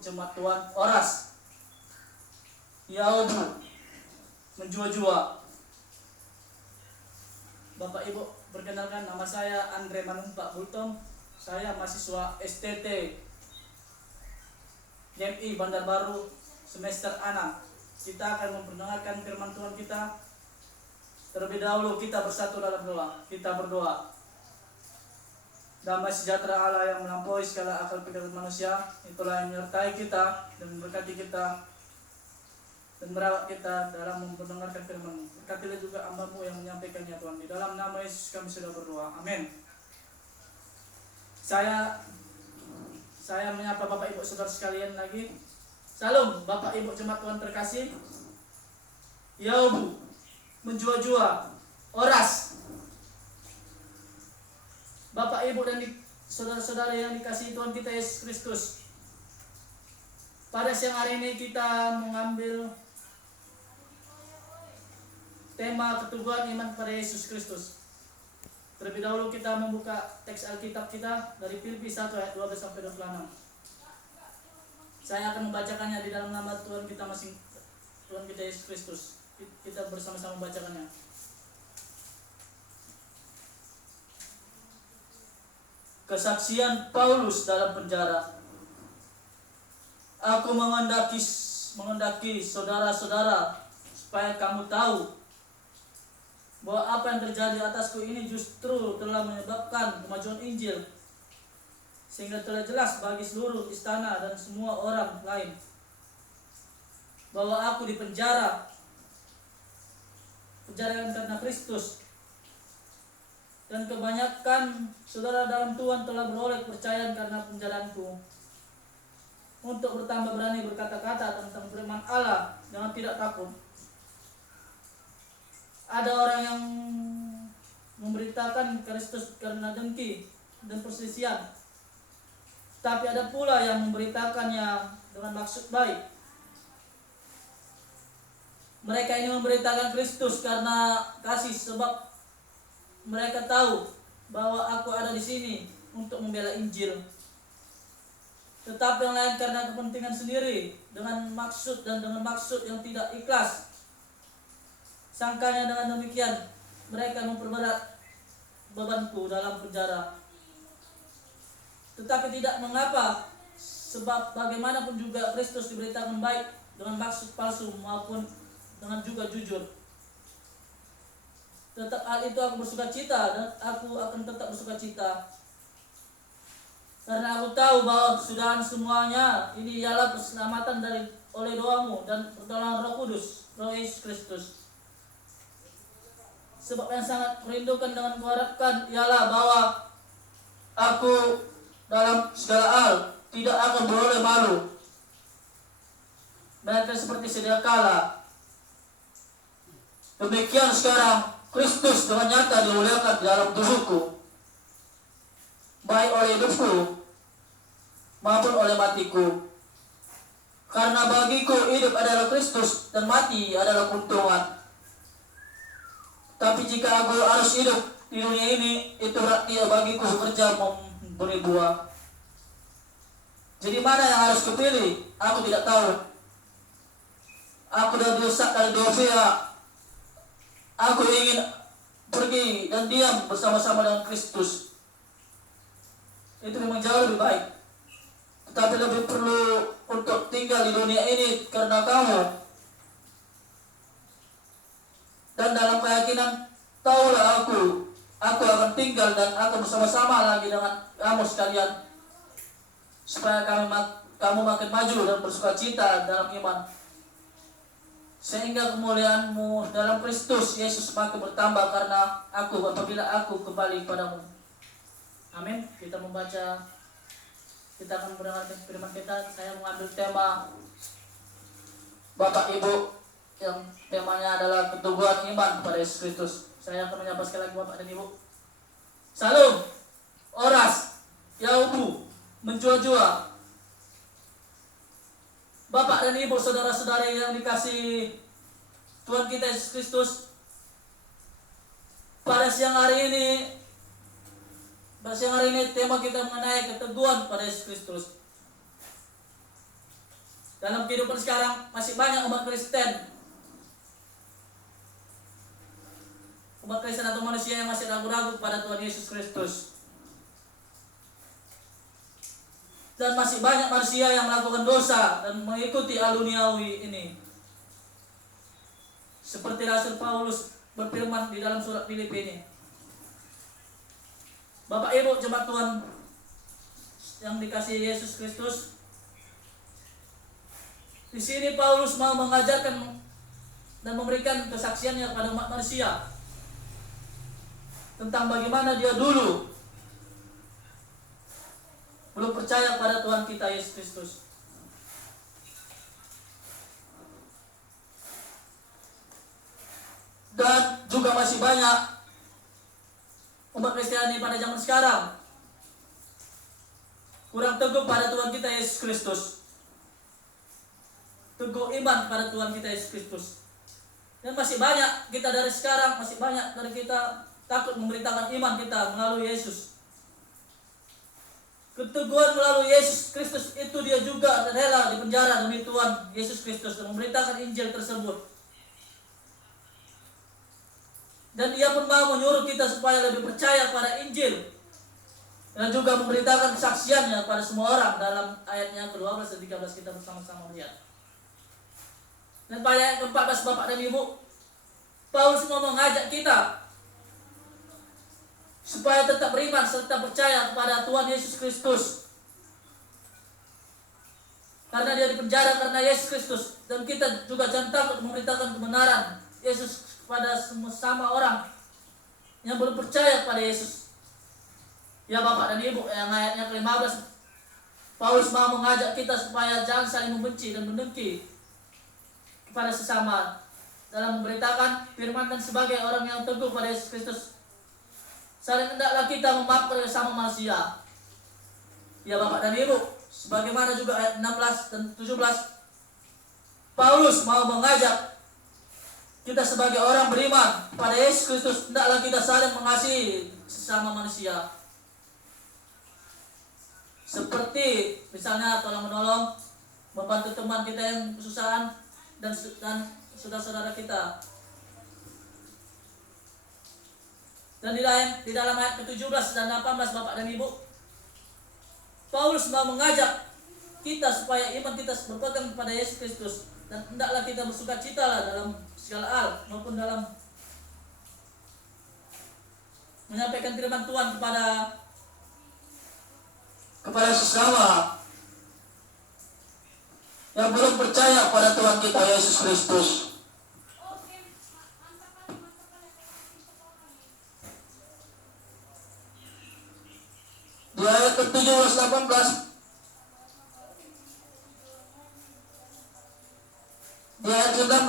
jemaat Tuhan Oras, Yaobu, menjua-jua. Bapak Ibu, perkenalkan, nama saya Andre Manumpak Bultom. Saya mahasiswa STT DMI Bandar Baru semester 6. Kita akan memperdengarkan firman Tuhan kita. Terlebih dahulu kita bersatu dalam doa. Kita berdoa. Damai sejahtera Allah yang melampaui segala akal pikiran manusia, itulah yang menyertai kita dan memberkati kita dan merawat kita dalam mendengarkan firman-Mu. Berkatilah juga hamba-Mu yang menyampaikannya, Tuhan. Di dalam nama Yesus kami sudah berdoa. Amin. Saya menyapa Bapak Ibu Saudara sekalian lagi. Salam Bapak Ibu jemaat Tuhan terkasih. Yaobu, menjua-jua, Oras. Bapak Ibu dan saudara-saudara yang dikasihi Tuhan kita Yesus Kristus. Pada siang hari ini kita mengambil tema keteguhan iman pada Yesus Kristus. Terlebih dahulu kita membuka teks Alkitab kita dari Filipi 1 ayat 12-26. Saya akan membacakannya di dalam nama Tuhan kita Tuhan kita Yesus Kristus. Kita bersama-sama membacakannya. Kesaksian Paulus dalam penjara. Aku menghendaki saudara-saudara supaya kamu tahu bahwa apa yang terjadi atasku ini justru telah menyebabkan kemajuan Injil, sehingga telah jelas bagi seluruh istana dan semua orang lain bahwa aku dipenjara karena Kristus, dan kebanyakan saudara dalam Tuhan telah beroleh kepercayaan karena penjaraanku, untuk bertambah berani berkata-kata tentang firman Allah dengan tidak takut. Ada orang yang memberitakan Kristus karena dengki dan perselisihan, tapi ada pula yang memberitakannya dengan maksud baik. Mereka ini memberitakan Kristus karena kasih, sebab mereka tahu bahwa aku ada di sini untuk membela Injil. Tetapi yang lain karena kepentingan sendiri, dengan maksud yang tidak ikhlas. Sangkanya dengan demikian mereka memperberat bebanku dalam penjara. Tetapi tidak mengapa, sebab bagaimanapun juga Kristus diberitakan baik dengan maksud palsu maupun dengan juga jujur. Tetap hal itu aku bersukacita, dan aku akan tetap bersukacita, karena aku tahu bahwa kesudahan semuanya ini ialah keselamatan oleh doamu dan pertolongan Roh Kudus, Roh Yesus Kristus. Sebab yang sangat merindukan dengan kuharapkan ialah bahwa aku dalam segala hal tidak akan beroleh malu, melainkan seperti sedia kala. Demikian sekarang Kristus dengan nyata dimuliakan di dalam tubuhku, baik oleh hidupku maupun oleh matiku. Karena bagiku hidup adalah Kristus dan mati adalah keuntungan. Tapi jika aku harus hidup di dunia ini, itu berarti bagiku bekerja memberi buah. Jadi mana yang harus kupilih? Aku tidak tahu. Aku sudah didesak dari dua pihak. Aku ingin pergi dan diam bersama-sama dengan Kristus. Itu memang jauh lebih baik. Tetapi lebih perlu untuk tinggal di dunia ini karena kamu. Dan dalam keyakinan, taulah aku akan tinggal dan akan bersama-sama lagi dengan kamu sekalian, supaya kamu makin maju dan bersukacita dalam iman, sehingga kemuliaanmu dalam Kristus Yesus makin bertambah karena apabila aku kembali kepadamu. Amin. Kita akan mendengarkan firman kita. Saya mengambil tema Bapak Ibu, yang temanya adalah keteguhan iman kepada Yesus Kristus. Saya akan menyapa sekali lagi Bapak dan Ibu. Salam, Oras, Yaobu, menjua-jua. Bapak dan Ibu, saudara-saudara yang dikasihi Tuhan kita Yesus Kristus, pada siang hari ini tema kita mengenai keteguhan pada Yesus Kristus. Dalam kehidupan sekarang masih banyak umat Kristen atau manusia yang masih ragu-ragu kepada Tuhan Yesus Kristus. Dan masih banyak manusia yang melakukan dosa dan mengikuti hal duniawi ini. Seperti Rasul Paulus berfirman di dalam surat Filipi ini. Bapak Ibu jemaat Tuhan yang dikasihi Yesus Kristus, di sini Paulus mau mengajarkan dan memberikan kesaksiannya kepada umat manusia tentang bagaimana dia dulu belum percaya pada Tuhan kita Yesus Kristus. Dan juga masih banyak umat Kristiani pada zaman sekarang kurang teguh pada Tuhan kita Yesus Kristus. Teguh iman pada Tuhan kita Yesus Kristus. Dan masih banyak kita dari sekarang, masih banyak dari kita takut memberitakan iman kita melalui Yesus. Keteguhan melalui Yesus Kristus itu dia juga rela dipenjara demi Tuhan Yesus Kristus dan memberitakan Injil tersebut. Dan dia pun mau menyuruh kita supaya lebih percaya pada Injil dan juga memberitakan kesaksiannya pada semua orang. Dalam ayatnya ke-12 dan 13 kita bersama-sama melihat. Dan pada ayat ke-14 Bapak dan Ibu, Paulus mau mengajak kita supaya tetap beriman serta percaya kepada Tuhan Yesus Kristus. Karena dia dipenjara karena Yesus Kristus. Dan kita juga jangan takut memberitakan kebenaran Yesus kepada sama orang yang belum percaya kepada Yesus. Ya Bapak dan Ibu, yang ayatnya ke-15, Paulus mau mengajak kita supaya jangan saling membenci dan mendengki kepada sesama dalam memberitakan firman dan sebagai orang yang teguh pada Yesus Kristus. Saling hendaklah kita memaafkan sesama manusia. Ya Bapak dan Ibu, sebagaimana juga ayat 16 dan 17, Paulus mau mengajak kita sebagai orang beriman pada Yesus Kristus, hendaklah kita saling mengasihi sesama manusia. Seperti misalnya tolong menolong, membantu teman kita yang kesusahan dan saudara-saudara kita. Dan di dalam ayat ke-17 dan 18 Bapak dan Ibu, Paulus mau mengajak kita supaya iman kita berpegang kepada Yesus Kristus dan hendaklah kita bersukacitalah dalam segala hal maupun dalam menyampaikan firman Tuhan kepada sesama yang belum percaya pada Tuhan kita Yesus Kristus. Di ayat ke-17 18, di ayat ke-19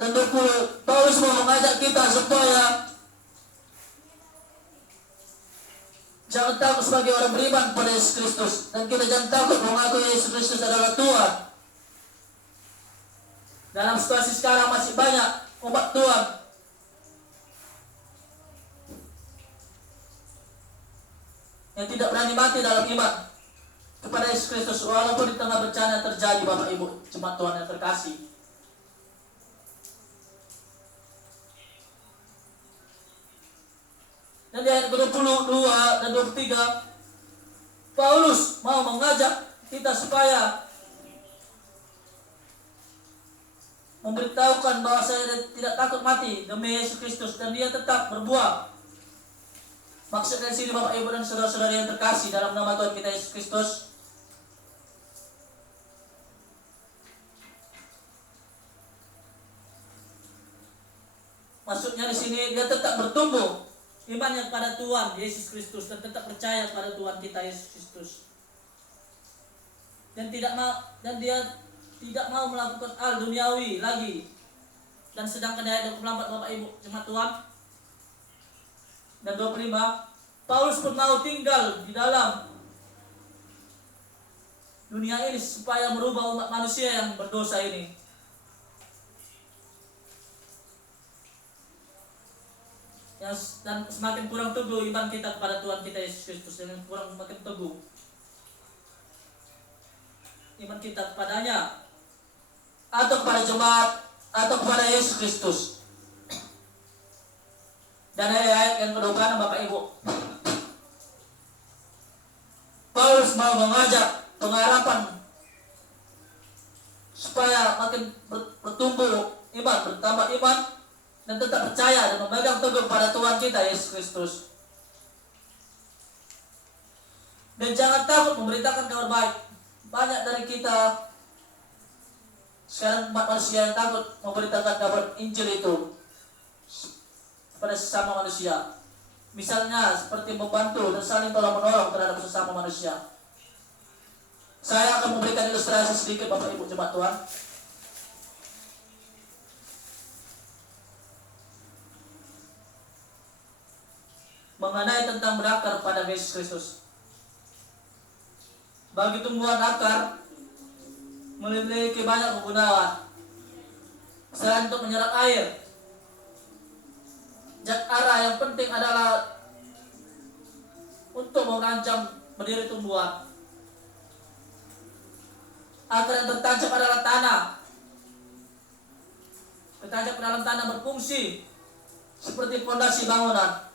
dan 20, Paulus mau mengajak kita supaya jangan takut sebagai orang beriman pada Yesus Kristus, dan kita jangan takut mengakui Yesus Kristus adalah Tuhan. Dalam situasi sekarang masih banyak umat Tuhan yang tidak berani mati dalam iman kepada Yesus Kristus walaupun di tengah bencana terjadi. Bapak Ibu jemaat Tuhan yang terkasih, dan di ayat ke-22 dan 23 Paulus mau mengajak kita supaya memberitahukan bahwa saya tidak takut mati demi Yesus Kristus dan dia tetap berbuah. Maksud dari sini Bapak Ibu dan saudara-saudara yang terkasih dalam nama Tuhan kita Yesus Kristus, maksudnya di sini dia tetap bertumbuh imannya kepada Tuhan Yesus Kristus dan tetap percaya kepada Tuhan kita Yesus Kristus. Dan dia tidak mau melakukan hal duniawi lagi. Dan sedangkan di ayat 24 Bapak Ibu jemaat Tuhan dan 25, Paulus pun mau tinggal di dalam dunia ini supaya merubah umat manusia yang berdosa ini. Dan semakin kurang teguh iman kita kepada Tuhan kita Yesus Kristus, dan semakin teguh iman kita kepadanya. atau kepada jemaat atau kepada Yesus Kristus. Dan ayat yang kedua Bapak Ibu, Paulus mau mengajak pengharapan supaya makin bertumbuh iman, bertambah iman, dan tetap percaya dan memegang teguh pada Tuhan kita Yesus Kristus. Dan jangan takut memberitakan kabar baik. Banyak dari kita sekarang umat manusia yang takut memberitakan kabar Injil itu pada sesama manusia. Misalnya seperti membantu dan saling tolong-menolong terhadap sesama manusia. Saya akan memberikan ilustrasi sedikit Bapak Ibu jemaat Tuhan. Mengenai tentang berakar pada Yesus Kristus. Bagi tumbuhan akar memiliki banyak kegunaan. Selain untuk menyerap air, zat arah yang penting adalah untuk merancang berdiri tumbuhan. Akar yang tertancap adalah tanah. Tertancap dalam tanah berfungsi seperti fondasi bangunan.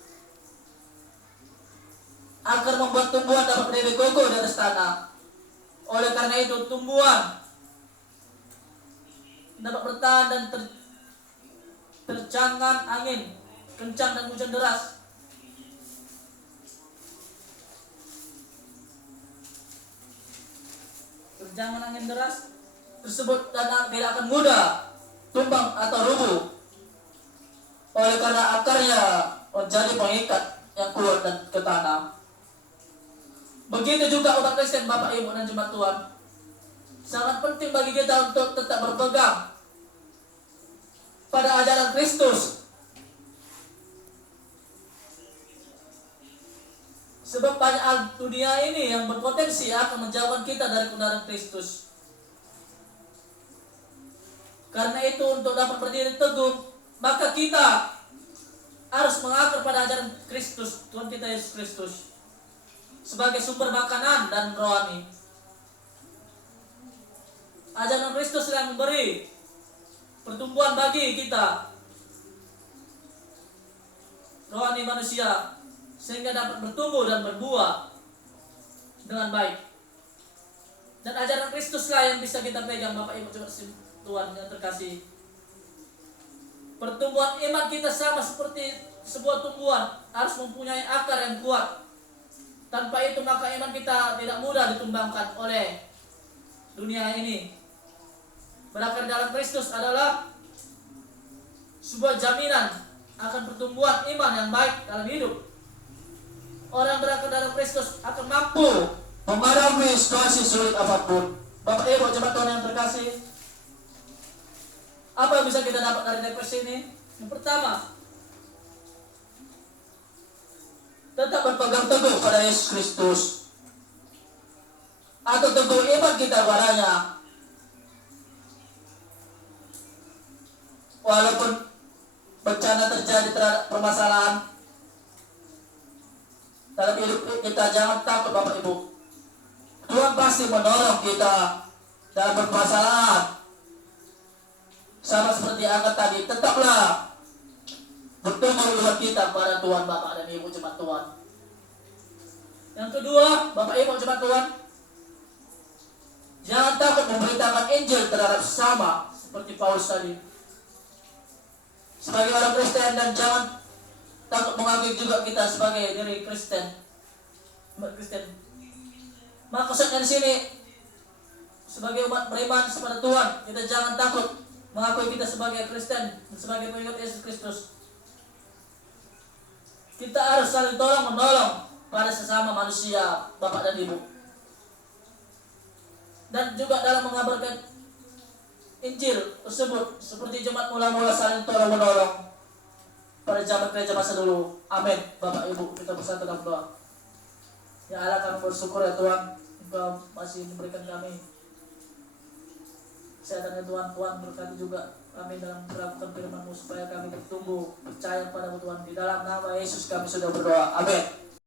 Akar membuat tumbuhan dapat berdiri kokoh di atas tanah. Oleh karena itu tumbuhan dapat bertahan dan terjangan angin kencang dan hujan deras. Terjangan angin deras tersebut dan tidak akan mudah tumbang atau rubuh. Oleh karena akarnya menjadi pengikat yang kuat dan ke tanah. Begitu juga umat Kristen Bapak Ibu dan jemaat Tuhan. Sangat penting bagi kita untuk tetap berpegang pada ajaran Kristus. Sebab banyak hal dunia ini yang berpotensi akan menjauhkan kita dari kebenaran Kristus. Karena itu untuk dapat berdiri teguh, maka kita harus mengakar pada ajaran Kristus, Tuhan kita Yesus Kristus, sebagai sumber makanan dan rohani. Ajaran Kristus yang memberi pertumbuhan bagi kita, rohani manusia, sehingga dapat bertumbuh dan berbuah dengan baik. Dan ajaran Kristuslah yang bisa kita pegang Bapak Ibu Tuhan yang terkasih. Pertumbuhan iman kita sama seperti sebuah tumbuhan, harus mempunyai akar yang kuat. Tanpa itu maka iman kita tidak mudah ditumbangkan oleh dunia ini. Berakar dalam Kristus adalah sebuah jaminan akan pertumbuhan iman yang baik dalam hidup. Orang berakar dalam Kristus akan mampu menghadapi situasi sulit apapun. Bapak Ibu jemaat Tuhan yang terkasih, apa yang bisa kita dapat dari depresi ini? Yang pertama, tetap berpegang teguh pada Yesus Kristus, atau teguh iman kita padanya. Walaupun bencana terjadi terhadap permasalahan dalam hidup kita, jangan takut Bapak Ibu. Tuhan pasti menolong kita dalam permasalahan. Sama seperti angkat tadi, tetaplah bertumbuh iman kita pada Tuhan Bapak dan Ibu jemaat Tuhan. Yang kedua, Bapak Ibu jemaat Tuhan, jangan takut memberitakan Injil terhadap sesama seperti Paulus tadi. Sebagai orang Kristen, dan jangan takut mengakui juga kita sebagai diri Kristen, umat Kristen. Maksudnya di sini sebagai umat beriman kepada Tuhan, kita jangan takut mengakui kita sebagai Kristen dan sebagai pengikut Yesus Kristus. Kita harus saling tolong menolong pada sesama manusia, Bapak dan Ibu. Dan juga dalam mengabarkan Injil tersebut, seperti jemaat mula-mula saling tolong menolong pada zaman gereja masa dulu. Amin. Bapak Ibu, kita bersatu dalam doa. Ya Allah, kami bersyukur ya Tuhan, Engkau masih memberikan kami kesehatan ya Tuhan. Tuhan berkati juga kami dalam melakukan firman-Mu supaya kami bertumbuh percaya pada Tuhan. Di dalam nama Yesus kami sudah berdoa. Amin.